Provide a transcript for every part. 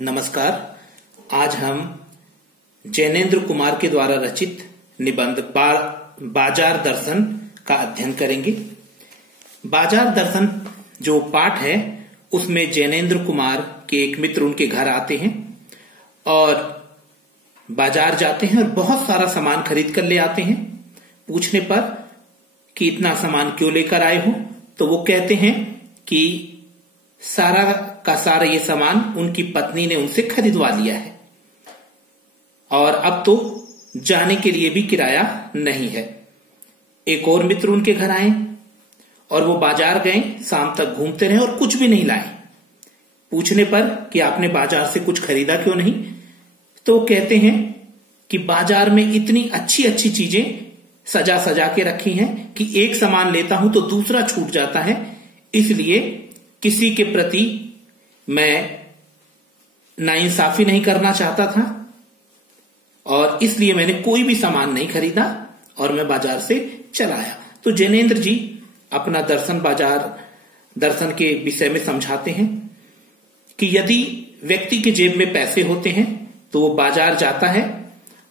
नमस्कार। आज हम जैनेन्द्र कुमार के द्वारा रचित निबंध बाजार दर्शन का अध्ययन करेंगे। बाजार दर्शन जो पाठ है उसमें जैनेन्द्र कुमार के एक मित्र उनके घर आते हैं और बाजार जाते हैं और बहुत सारा सामान खरीद कर ले आते हैं। पूछने पर कि इतना सामान क्यों लेकर आए हो, तो वो कहते हैं कि सारा का सारा ये सामान उनकी पत्नी ने उनसे खरीदवा लिया है और अब तो जाने के लिए भी किराया नहीं है। एक और मित्र उनके घर आए और वो बाजार गए, शाम तक घूमते रहे और कुछ भी नहीं लाए। पूछने पर कि आपने बाजार से कुछ खरीदा क्यों नहीं, तो वो कहते हैं कि बाजार में इतनी अच्छी अच्छी चीजें सजा सजा के रखी हैं कि एक सामान लेता हूं तो दूसरा छूट जाता है, इसलिए किसी के प्रति मैं नाइंसाफी नहीं करना चाहता था और इसलिए मैंने कोई भी सामान नहीं खरीदा और मैं बाजार से चला आया। तो जैनेन्द्र जी अपना बाजार दर्शन के विषय में समझाते हैं कि यदि व्यक्ति के जेब में पैसे होते हैं तो वो बाजार जाता है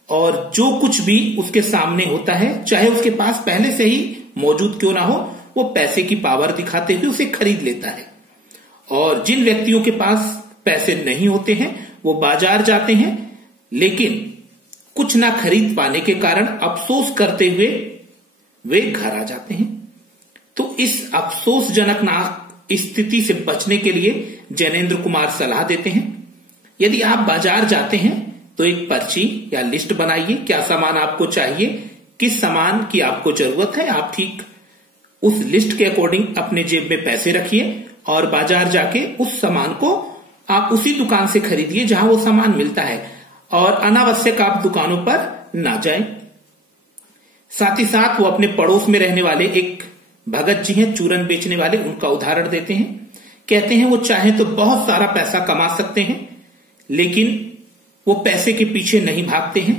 और जो कुछ भी उसके सामने होता है, चाहे उसके पास पहले से ही मौजूद क्यों ना हो, वो पैसे की पावर दिखाते हुए उसे खरीद लेता है। और जिन व्यक्तियों के पास पैसे नहीं होते हैं वो बाजार जाते हैं लेकिन कुछ ना खरीद पाने के कारण अफसोस करते हुए वे घर आ जाते हैं। तो इस अफसोसजनक स्थिति से बचने के लिए जैनेन्द्र कुमार सलाह देते हैं, यदि आप बाजार जाते हैं तो एक पर्ची या लिस्ट बनाइए, क्या सामान आपको चाहिए, किस सामान की आपको जरूरत है, आप ठीक उस लिस्ट के अकॉर्डिंग अपने जेब में पैसे रखिए और बाजार जाके उस सामान को आप उसी दुकान से खरीदिए जहां वो सामान मिलता है और अनावश्यक आप दुकानों पर ना जाएं। साथ ही साथ वो अपने पड़ोस में रहने वाले एक भगत जी हैं, चूरन बेचने वाले, उनका उदाहरण देते हैं। कहते हैं वो चाहे तो बहुत सारा पैसा कमा सकते हैं लेकिन वो पैसे के पीछे नहीं भागते हैं।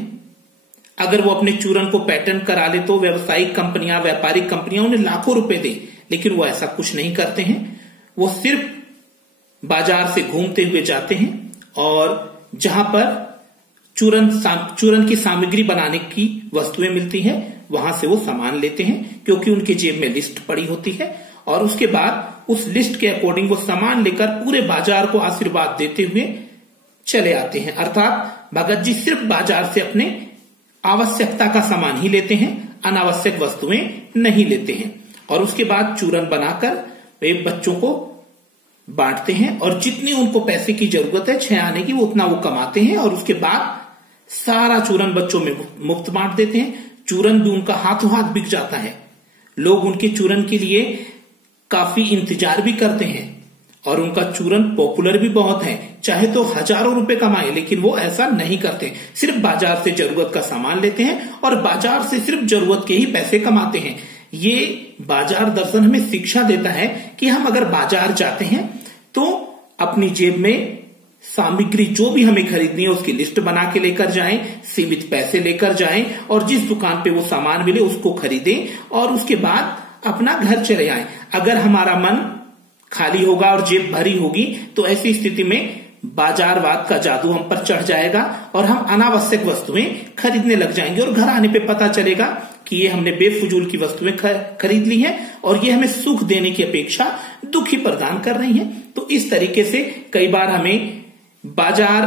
अगर वो अपने चूरन को पैटेंट करा ले तो व्यावसायिक कंपनियां, व्यापारिक कंपनियां उन्हें लाखों रुपए दे, लेकिन वो ऐसा कुछ नहीं करते हैं। वो सिर्फ बाजार से घूमते हुए जाते हैं और जहां पर चूरन की सामग्री बनाने की वस्तुएं मिलती हैं वहां से वो सामान लेते हैं, क्योंकि उनके जेब में लिस्ट पड़ी होती है और उसके बाद उस लिस्ट के अकॉर्डिंग वो सामान लेकर पूरे बाजार को आशीर्वाद देते हुए चले आते हैं। अर्थात भगत जी सिर्फ बाजार से अपने आवश्यकता का सामान ही लेते हैं, अनावश्यक वस्तुएं नहीं लेते हैं और उसके बाद चूरन बनाकर वे बच्चों को बांटते हैं और जितनी उनको पैसे की जरूरत है 6 आने की, वो उतना वो कमाते हैं और उसके बाद सारा चूरन बच्चों में मुफ्त बांट देते हैं। चूरन भी उनका हाथों हाथ बिक जाता है, लोग उनके चूरन के लिए काफी इंतजार भी करते हैं और उनका चूरन पॉपुलर भी बहुत है। चाहे तो हजारों रुपए कमाए लेकिन वो ऐसा नहीं करते, सिर्फ बाजार से जरूरत का सामान लेते हैं और बाजार से सिर्फ जरूरत के ही पैसे कमाते हैं। ये बाजार दर्शन हमें शिक्षा देता है कि हम अगर बाजार जाते हैं तो अपनी जेब में सामग्री जो भी हमें खरीदनी है उसकी लिस्ट बना के लेकर जाएं, सीमित पैसे लेकर जाएं और जिस दुकान पे वो सामान मिले उसको खरीदें और उसके बाद अपना घर चले आएं। अगर हमारा मन खाली होगा और जेब भरी होगी तो ऐसी स्थिति में बाजारवाद का जादू हम पर चढ़ जाएगा और हम अनावश्यक वस्तुएं खरीदने लग जाएंगे और घर आने पे पता चलेगा कि ये हमने बेफजूल की वस्तुएं खरीद ली हैं और ये हमें सुख देने की अपेक्षा दुख ही प्रदान कर रही हैं। तो इस तरीके से कई बार हमें बाजार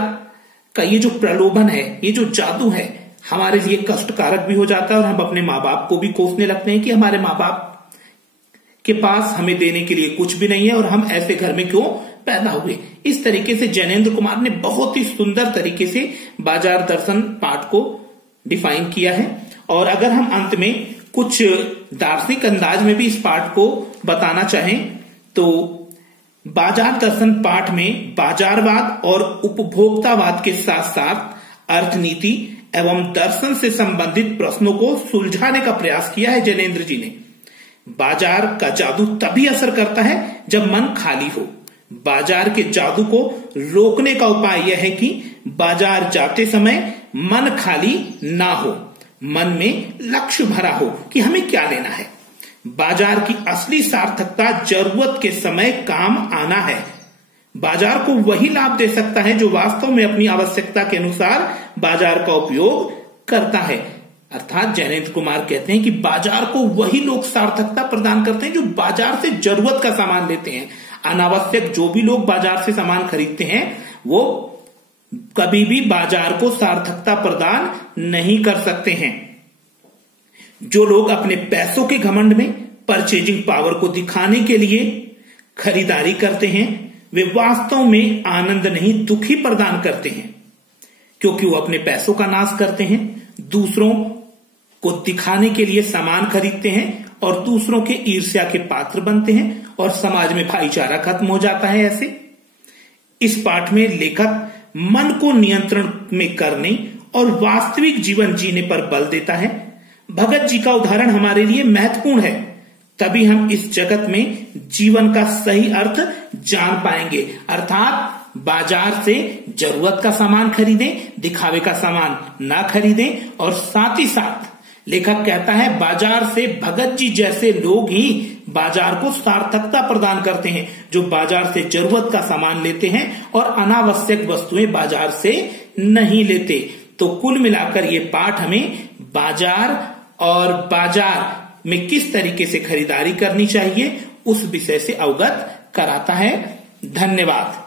का ये जो प्रलोभन है, ये जो जादू है, हमारे लिए कष्टकारक भी हो जाता है और हम अपने माँ बाप को भी कोसने लगते हैं कि हमारे माँ बाप के पास हमें देने के लिए कुछ भी नहीं है और हम ऐसे घर में क्यों पैदा हुए। इस तरीके से जैनेन्द्र कुमार ने बहुत ही सुंदर तरीके से बाजार दर्शन पाठ को डिफाइन किया है और अगर हम अंत में कुछ दार्शनिक अंदाज में भी इस पाठ को बताना चाहें तो बाजार दर्शन पाठ में बाजारवाद और उपभोक्तावाद के साथ साथ अर्थनीति एवं दर्शन से संबंधित प्रश्नों को सुलझाने का प्रयास किया है जैनेन्द्र जी ने। बाजार का जादू तभी असर करता है जब मन खाली हो। बाजार के जादू को रोकने का उपाय यह है कि बाजार जाते समय मन खाली ना हो, मन में लक्ष्य भरा हो कि हमें क्या लेना है। बाजार की असली सार्थकता जरूरत के समय काम आना है। बाजार को वही लाभ दे सकता है जो वास्तव में अपनी आवश्यकता के अनुसार बाजार का उपयोग करता है। अर्थात जैनेंद्र कुमार कहते हैं कि बाजार को वही लोग सार्थकता प्रदान करते हैं जो बाजार से जरूरत का सामान लेते हैं। अनावश्यक जो भी लोग बाजार से सामान खरीदते हैं वो कभी भी बाजार को सार्थकता प्रदान नहीं कर सकते हैं। जो लोग अपने पैसों के घमंड में परचेजिंग पावर को दिखाने के लिए खरीदारी करते हैं वे वास्तव में आनंद नहीं दुखी प्रदान करते हैं, क्योंकि वो अपने पैसों का नाश करते हैं, दूसरों को दिखाने के लिए सामान खरीदते हैं और दूसरों के ईर्ष्या के पात्र बनते हैं और समाज में भाईचारा खत्म हो जाता है। ऐसे इस पाठ में लेखक मन को नियंत्रण में करने और वास्तविक जीवन जीने पर बल देता है। भगत जी का उदाहरण हमारे लिए महत्वपूर्ण है, तभी हम इस जगत में जीवन का सही अर्थ जान पाएंगे। अर्थात बाजार से जरूरत का सामान खरीदें, दिखावे का सामान ना खरीदें। और साथ ही साथ लेखक कहता है बाजार से भगत जी जैसे लोग ही बाजार को सार्थकता प्रदान करते हैं, जो बाजार से जरूरत का सामान लेते हैं और अनावश्यक वस्तुएं बाजार से नहीं लेते। तो कुल मिलाकर ये पाठ हमें बाजार और बाजार में किस तरीके से खरीदारी करनी चाहिए उस विषय से अवगत कराता है। धन्यवाद।